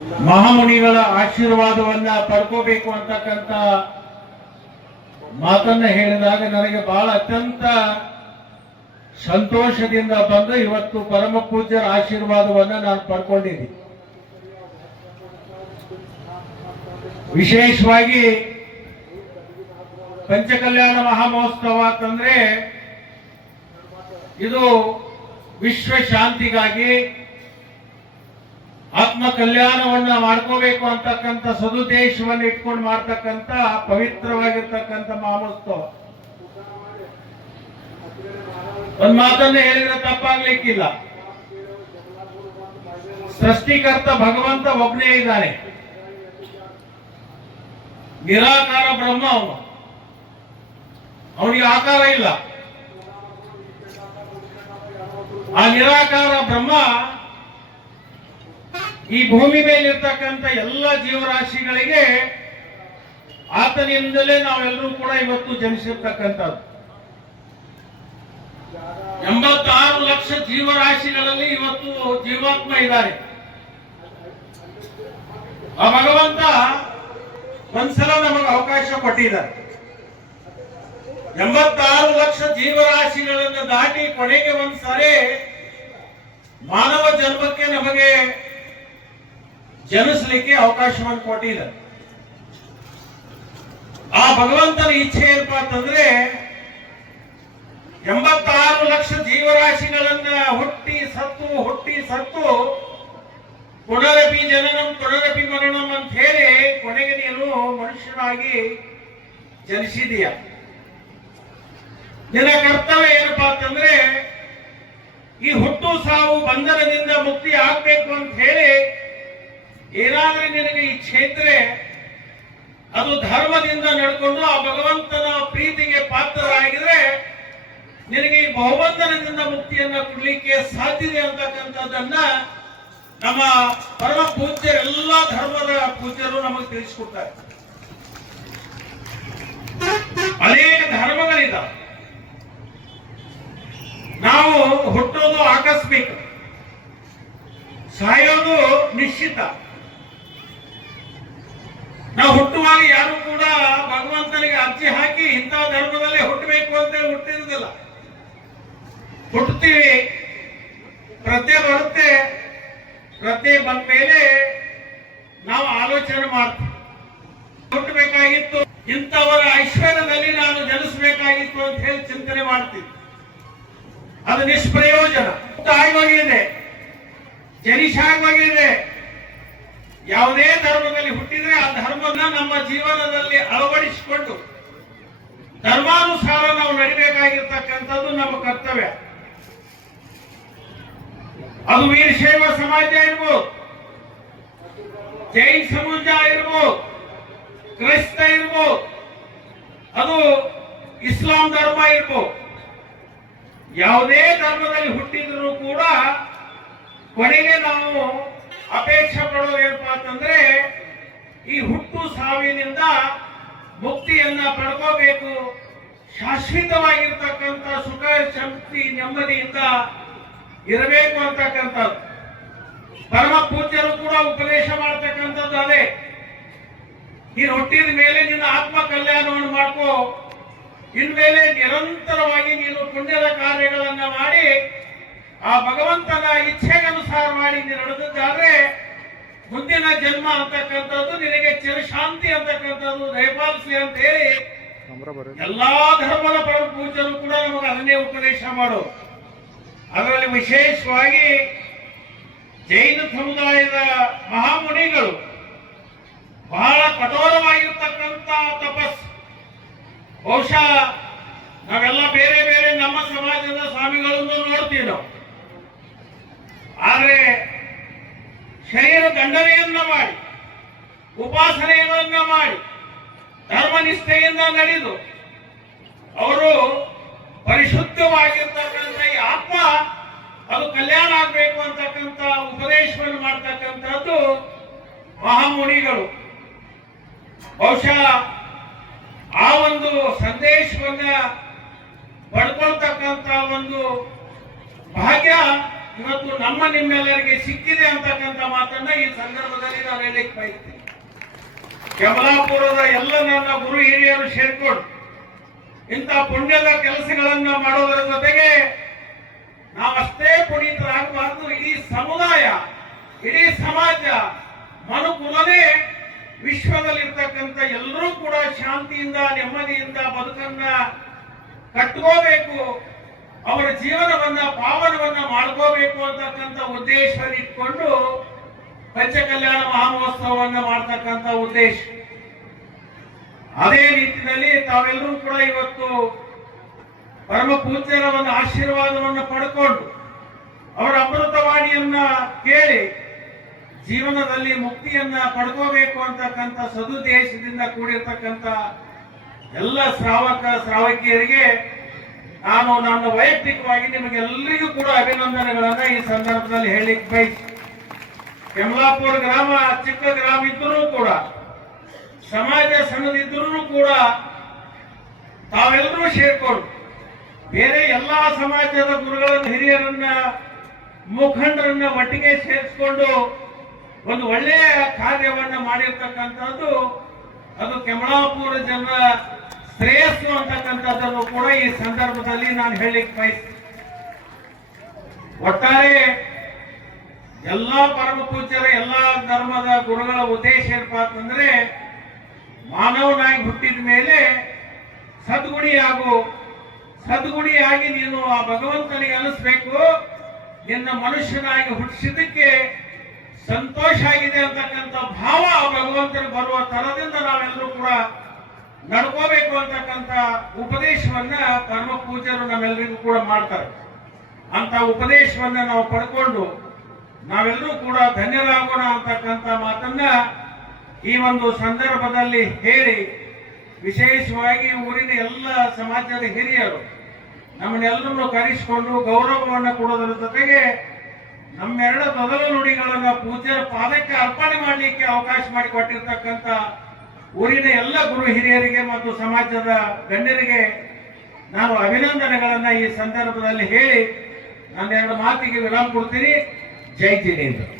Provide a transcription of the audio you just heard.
ಮಹಾಮುನಿಗಳ ಆಶೀರ್ವಾದವನ್ನ ಪಡ್ಕೋಬೇಕು ಅಂತಕ್ಕಂತ ಮಾತನ್ನ ಹೇಳಿದಾಗ ನನಗೆ ಬಹಳ ಅತ್ಯಂತ ಸಂತೋಷದಿಂದ ಬಂದು ಇವತ್ತು ಪರಮ ಪೂಜ್ಯರ ಆಶೀರ್ವಾದವನ್ನ ನಾನು ಪಡ್ಕೊಂಡಿದ್ದೀನಿ. ವಿಶೇಷವಾಗಿ ಪಂಚಕಲ್ಯಾಣ ಮಹಾಮಹೋತ್ಸವ ಅಂತಂದ್ರೆ ಇದು ವಿಶ್ವ ಶಾಂತಿಗಾಗಿ ಆತ್ಮ ಕಲ್ಯಾಣವನ್ನ ಮಾಡ್ಕೋಬೇಕು ಅಂತಕ್ಕಂಥ ಸದುದ್ದೇಶವನ್ನು ಇಟ್ಕೊಂಡು ಮಾಡ್ತಕ್ಕಂತ ಪವಿತ್ರವಾಗಿರ್ತಕ್ಕಂಥ ಮಹಾಮಹೋತ್ಸವ ಒಂದ್ ಮಾತನ್ನ ಹೇಳಿದ್ರೆ ತಪ್ಪಾಗ್ಲಿಕ್ಕಿಲ್ಲ. ಸೃಷ್ಟಿಕರ್ತ ಭಗವಂತ ಒಬ್ಬನೇ ಇದ್ದಾನೆ. ನಿರಾಕಾರ ಬ್ರಹ್ಮ ಅವನು. ಅವನಿಗೆ ಆಕಾರ ಇಲ್ಲ. ಆ ನಿರಾಕಾರ ಬ್ರಹ್ಮ ಈ ಭೂಮಿ ಮೇಲಿರ್ತಕ್ಕಂಥ ಎಲ್ಲ ಜೀವರಾಶಿಗಳಿಗೆ ಆತನಿಂದಲೇ ನಾವೆಲ್ಲರೂ ಕೂಡ ಇವತ್ತು ಜನಿಸಿರ್ತಕ್ಕಂಥದ್ದು. ಎಂಬತ್ತಾರು ಲಕ್ಷ ಜೀವರಾಶಿಗಳಲ್ಲಿ ಇವತ್ತು ಜೀವಾತ್ಮ ಇದ್ದಾರೆ. ಆ ಭಗವಂತ ಒಂದ್ಸಲ ನಮಗೆ ಅವಕಾಶ ಕೊಟ್ಟಿದ್ದಾರೆ. ಎಂಬತ್ತಾರು ಲಕ್ಷ ಜೀವರಾಶಿಗಳನ್ನು ದಾಟಿ ಕೊನೆಗೆ ಒಂದ್ಸರಿ ಮಾನವ ಜನ್ಮಕ್ಕೆ ನಮಗೆ ಜನಿಸ್ಲಿಕ್ಕೆ ಅವಕಾಶವನ್ನು ಕೊಟ್ಟಿದೆ ಆ ಭಗವಂತನ ಇಚ್ಛೆ ಏನಪ್ಪಾ ಅಂತಂದ್ರೆ ಎಂಬತ್ತಾರು ಲಕ್ಷ ಜೀವರಾಶಿಗಳನ್ನ ಹುಟ್ಟಿ ಸತ್ತು ಹುಟ್ಟಿ ಸತ್ತು ಪುನರಪಿ ಜನನಂ ಪುನರಪಿ ಮರಣಂ ಅಂತ ಹೇಳಿ ಕೊನೆಗೆ ನೀನು ಮನುಷ್ಯನಾಗಿ ಜನಿಸಿದೀಯ. ನಿನ್ನ ಕರ್ತವ್ಯ ಏನಪ್ಪಾ ಅಂತಂದ್ರೆ ಈ ಹುಟ್ಟು ಸಾವು ಬಂಧನದಿಂದ ಮುಕ್ತಿ ಆಗ್ಬೇಕು ಅಂತ ಹೇಳಿ ಏನಾದ್ರೂ ನಿನಗೆ ಇಚ್ಛೆ ಅದು ಧರ್ಮದಿಂದ ನಡ್ಕೊಂಡು ಆ ಭಗವಂತನ ಪ್ರೀತಿಗೆ ಪಾತ್ರರಾಗಿದ್ರೆ ನಿನಗೆ ಈ ಬಹುಬಂಧನದಿಂದ ಮುಕ್ತಿಯನ್ನ ಕೊಡ್ಲಿಕ್ಕೆ ಸಾಧ್ಯತೆ ಅಂತಕ್ಕಂಥದ್ದನ್ನ ನಮ್ಮ ಪರಮ ಪೂಜ್ಯರು ಎಲ್ಲ ಧರ್ಮದ ಪೂಜ್ಯರು ನಮಗೆ ತಿಳಿಸಿಕೊಡ್ತಾರೆ. ಅನೇಕ ಧರ್ಮಗಳಿದ್ದಾವೆ ನಾವು ಹುಟ್ಟೋದು ಆಕಸ್ಮಿಕ, ಸಾಯೋದು ನಿಶ್ಚಿತ. ನಾವು ಹುಟ್ಟುವಾಗ ಯಾರು ಕೂಡ ಭಗವಂತನಿಗೆ ಅರ್ಜಿ ಹಾಕಿ ಇಂಥ ಧರ್ಮದಲ್ಲೇ ಹುಟ್ಟಬೇಕು ಅಂತ ಹುಟ್ಟಿರುವುದಿಲ್ಲ. ಹುಟ್ಟುತ್ತೀವಿ. ಪ್ರತಿ ಬರುತ್ತೆ. ಪ್ರತಿ ಬಂದ ಮೇಲೆ ನಾವು ಆಲೋಚನೆ ಮಾಡ್ತೀವಿ. ಹುಟ್ಟಬೇಕಾಗಿತ್ತು, ಇಂಥವರ ಐಶ್ವರ್ಯದಲ್ಲಿ ನಾನು ಜನಿಸಬೇಕಾಗಿತ್ತು ಅಂತ ಹೇಳಿ ಚಿಂತನೆ ಮಾಡ್ತೀವಿ. ಅದು ನಿಷ್ಪ್ರಯೋಜನ. ಆಗೋಗಿದೆ ಜನಿಸಾಗೋಗಿದೆ ಯಾವುದೇ ಧರ್ಮದಲ್ಲಿ ಹುಟ್ಟಿದ್ರೆ ಆ ಧರ್ಮನ ನಮ್ಮ ಜೀವನದಲ್ಲಿ ಅಳವಡಿಸಿಕೊಂಡು ಧರ್ಮಾನುಸಾರ ನಾವು ನಡಿಬೇಕಾಗಿರ್ತಕ್ಕಂಥದ್ದು ನಮ್ಮ ಕರ್ತವ್ಯ. ಅದು ವೀರಶೈವ ಸಮಾಜ ಇರ್ಬೋದು, ಜೈನ್ ಸಮಾಜ ಇರ್ಬೋದು, ಕ್ರೈಸ್ತ ಇರ್ಬೋದು, ಅದು ಇಸ್ಲಾಂ ಧರ್ಮ ಇರ್ಬೋದು. ಯಾವುದೇ ಧರ್ಮದಲ್ಲಿ ಹುಟ್ಟಿದ್ರು ಕೂಡ ಕೊನೆಗೆ ನಾವು ಅಪೇಕ್ಷೆ ಏನಪ್ಪಾ ಅಂತಂದ್ರೆ ಈ ಹುಟ್ಟು ಸಾವಿನಿಂದ ಮುಕ್ತಿಯನ್ನ ಪಡ್ಕೋಬೇಕು. ಶಾಶ್ವತವಾಗಿರ್ತಕ್ಕಂಥ ಸುಖ, ಶಾಂತಿ, ನೆಮ್ಮದಿಯಿಂದ ಇರಬೇಕು ಅಂತಕ್ಕಂಥದ್ದು. ಪರಮ ಪೂಜ್ಯರು ಕೂಡ ಉಪದೇಶ ಮಾಡ್ತಕ್ಕಂಥದ್ದು ಅದೇ. ಈ ಹುಟ್ಟಿದ ಮೇಲೆ ನಿನ್ನ ಆತ್ಮ ಕಲ್ಯಾಣವನ್ನು ಮಾಡ್ಕೋ. ಇನ್ಮೇಲೆ ನಿರಂತರವಾಗಿ ನೀನು ಪುಣ್ಯದ ಕಾರ್ಯಗಳನ್ನ ಮಾಡಿ ಆ ಭಗವಂತನ ಇಚ್ಛೆಗನುಸಾರ ಮಾಡಿ ನಡೆದಿದ್ದಾದ್ರೆ ಮುಂದಿನ ಜನ್ಮ ಅಂತಕ್ಕಂಥದ್ದು ನಿನಗೆ ಚಿರಶಾಂತಿ ಅಂತಕ್ಕಂಥದ್ದು ದಯಪಾಲಿಸಿ ಅಂತ ಹೇಳಿ ಎಲ್ಲಾ ಧರ್ಮದ ಪರಮ ಪೂಜರು ಕೂಡ ನಮಗೆ ಅದನ್ನೇ ಉಪದೇಶ ಮಾಡು. ಅದರಲ್ಲಿ ವಿಶೇಷವಾಗಿ ಜೈನ ಸಮುದಾಯದ ಮಹಾಮುನಿಗಳು ಬಹಳ ಕಠೋರವಾಗಿರ್ತಕ್ಕಂಥ ತಪಸ್ ಬಹುಶಃ ನಾವೆಲ್ಲ ಬೇರೆ ಬೇರೆ ನಮ್ಮ ಸಮಾಜದ ಸ್ವಾಮಿಗಳನ್ನು ನೋಡ್ತೀವಿ ನಾವು. ಶರೀರ ದಂಡನೆಯನ್ನ ಮಾಡಿ, ಉಪಾಸನೆಯನ್ನ ಮಾಡಿ, ಧರ್ಮನಿಷ್ಠೆಯಿಂದ ನಡೆದು ಅವರು ಪರಿಶುದ್ಧವಾಗಿರ್ತಕ್ಕಂಥ ಈ ಆತ್ಮ, ಅದು ಕಲ್ಯಾಣ ಆಗಬೇಕು ಅಂತಕ್ಕಂಥ ಉಪದೇಶವನ್ನು ಮಾಡ್ತಕ್ಕಂಥದ್ದು ಮಹಾಮುನಿಗಳು. ಬಹುಶಃ ಆ ಒಂದು ಸಂದೇಶವನ್ನ ಪಡ್ಕೊಳ್ತಕ್ಕಂಥ ಒಂದು ಭಾಗ್ಯ ಇವತ್ತು ನಮ್ಮ ನಿಮ್ಮೆಲ್ಲರಿಗೆ ಸಿಕ್ಕಿದೆ ಅಂತಕ್ಕಂಥ ಮಾತನ್ನ ಈ ಸಂದರ್ಭದಲ್ಲಿ ನಾನು ಹೇಳಲಿಕ್ಕೆ ಬಯಸ್ತೀನಿ. ಕಮಲಾಪುರದ ಎಲ್ಲ ನನ್ನ ಗುರು ಹಿರಿಯರು ಸೇರ್ಕೊಂಡು ಇಂಥ ಪುಣ್ಯದ ಕೆಲಸಗಳನ್ನ ಮಾಡೋದರ ಜೊತೆಗೆ ನಾವಷ್ಟೇ ಪುನೀತರಾಗಬಾರ್ದು. ಇಡೀ ಸಮುದಾಯ, ಇಡೀ ಸಮಾಜ ಮನುಕುಲನೇ ವಿಶ್ವದಲ್ಲಿರ್ತಕ್ಕಂಥ ಎಲ್ಲರೂ ಕೂಡ ಶಾಂತಿಯಿಂದ, ನೆಮ್ಮದಿಯಿಂದ ಬದುಕನ್ನ ಕಟ್ಕೋಬೇಕು. ಅವರ ಜೀವನವನ್ನ, ಪಾವನವನ್ನ ಮಾಡ್ಕೋಬೇಕು ಅಂತಕ್ಕಂಥ ಉದ್ದೇಶವನ್ನು ಇಟ್ಕೊಂಡು ಪಂಚಕಲ್ಯಾಣ ಮಹಾಮಹೋತ್ಸವವನ್ನ ಮಾಡ್ತಕ್ಕಂಥ ಉದ್ದೇಶ. ಅದೇ ರೀತಿಯಲ್ಲಿ ತಾವೆಲ್ಲರೂ ಕೂಡ ಇವತ್ತು ಪರಮ ಪೂಜ್ಯರ ಒಂದು ಆಶೀರ್ವಾದವನ್ನು ಪಡ್ಕೊಂಡು ಅವರ ಅಮೃತವಾಣಿಯನ್ನ ಕೇಳಿ ಜೀವನದಲ್ಲಿ ಮುಕ್ತಿಯನ್ನ ಪಡ್ಕೋಬೇಕು ಅಂತಕ್ಕಂಥ ಸದುದ್ದೇಶದಿಂದ ಕೂಡಿರ್ತಕ್ಕಂಥ ಎಲ್ಲ ಶ್ರಾವಕ, ಶ್ರಾವಕಿಯರಿಗೆ ನಾನು ನನ್ನ ವೈಯಕ್ತಿಕವಾಗಿ ನಿಮಗೆಲ್ಲರಿಗೂ ಕೂಡ ಅಭಿನಂದನೆಗಳನ್ನ ಈ ಸಂದರ್ಭದಲ್ಲಿ ಹೇಳಿಕ್ ಬಯಸಿ ಕಮಲಾಪುರ ಗ್ರಾಮ, ಚಿಕ್ಕ ಗ್ರಾಮ ಇದ್ರೂ ಕೂಡ, ಸಮಾಜ ಸಣ್ಣದಿದ್ರೂ ಕೂಡ ತಾವೆಲ್ಲರೂ ಸೇರ್ಕೊಂಡು ಬೇರೆ ಎಲ್ಲಾ ಸಮಾಜದ ಗುರುಗಳನ್ನ, ಹಿರಿಯರನ್ನ, ಮುಖಂಡರನ್ನ ಒಟ್ಟಿಗೆ ಸೇರಿಸಿಕೊಂಡು ಒಂದು ಒಳ್ಳೆಯ ಕಾರ್ಯವನ್ನ ಮಾಡಿರ್ತಕ್ಕಂಥದ್ದು ಅದು ಕೆಮಳಾಪುರ ಜನರ ಶ್ರೇಯಸ್ಸು ಅಂತಕ್ಕಂಥದ್ದನ್ನು ಕೂಡ ಈ ಸಂದರ್ಭದಲ್ಲಿ ನಾನು ಹೇಳಲಿಕ್ಕೆ ಬಯಸ್ತೀನಿ ಒಟ್ಟಾರೆ ಎಲ್ಲಾ ಪರಮ ಪೂಜ್ಯರ ಎಲ್ಲ ಧರ್ಮದ ಗುರುಗಳ ಉದ್ದೇಶ ಏನಪ್ಪ ಅಂತಂದ್ರೆ ಮಾನವನಾಗಿ ಹುಟ್ಟಿದ ಮೇಲೆ ಸದ್ಗುಣಿಯಾಗು ಸದ್ಗುಣಿಯಾಗಿ ನೀನು ಆ ಭಗವಂತನಿಗೆ ಅನಿಸ್ಬೇಕು, ನಿನ್ನ ಮನುಷ್ಯನಾಗಿ ಹುಟ್ಟಿಸಿದ್ದಕ್ಕೆ ಸಂತೋಷ ಆಗಿದೆ ಅಂತಕ್ಕಂಥ ಭಾವ ಆ ಭಗವಂತನ ಬರುವ ತರದಿಂದ ನಾವೆಲ್ಲರೂ ಕೂಡ ನಡ್ಕೋಬೇಕು ಅಂತಕ್ಕಂಥ ಉಪದೇಶವನ್ನ ಕರ್ಮ ಪೂಜ್ಯರು ನಮ್ಮೆಲ್ಲರಿಗೂ ಕೂಡ ಮಾಡ್ತಾರೆ. ಅಂತ ಉಪದೇಶವನ್ನ ನಾವು ಪಡ್ಕೊಂಡು ನಾವೆಲ್ಲರೂ ಕೂಡ ಧನ್ಯರಾಗೋಣ ಅಂತಕ್ಕಂಥ ಮಾತನ್ನ ಈ ಒಂದು ಸಂದರ್ಭದಲ್ಲಿ ಹೇಳಿ ವಿಶೇಷವಾಗಿ ಊರಿನ ಎಲ್ಲ ಸಮಾಜದ ಹಿರಿಯರು ನಮ್ಮನ್ನೆಲ್ಲರನ್ನು ಕರೆಸಿಕೊಂಡು ಗೌರವವನ್ನು ಕೊಡೋದರ ಜೊತೆಗೆ ನಮ್ಮೆರಡು ಮೊದಲ ನುಡಿಗಳನ್ನ ಪೂಜೆ ಪಾದಕ್ಕೆ ಅರ್ಪಣೆ ಮಾಡಲಿಕ್ಕೆ ಅವಕಾಶ ಮಾಡಿಕೊಟ್ಟಿರ್ತಕ್ಕಂಥ ಊರಿನ ಎಲ್ಲ ಗುರು ಹಿರಿಯರಿಗೆ ಮತ್ತು ಸಮಾಜದ ಗಣ್ಯರಿಗೆ ನಾನು ಅಭಿನಂದನೆಗಳನ್ನ ಈ ಸಂದರ್ಭದಲ್ಲಿ ಹೇಳಿ ನಾನೆರಡು ಮಾತಿಗೆ ವಿರಾಮ ಕೊಡ್ತೀನಿ. ಜೈ ಜಿನೇಂದ್ರ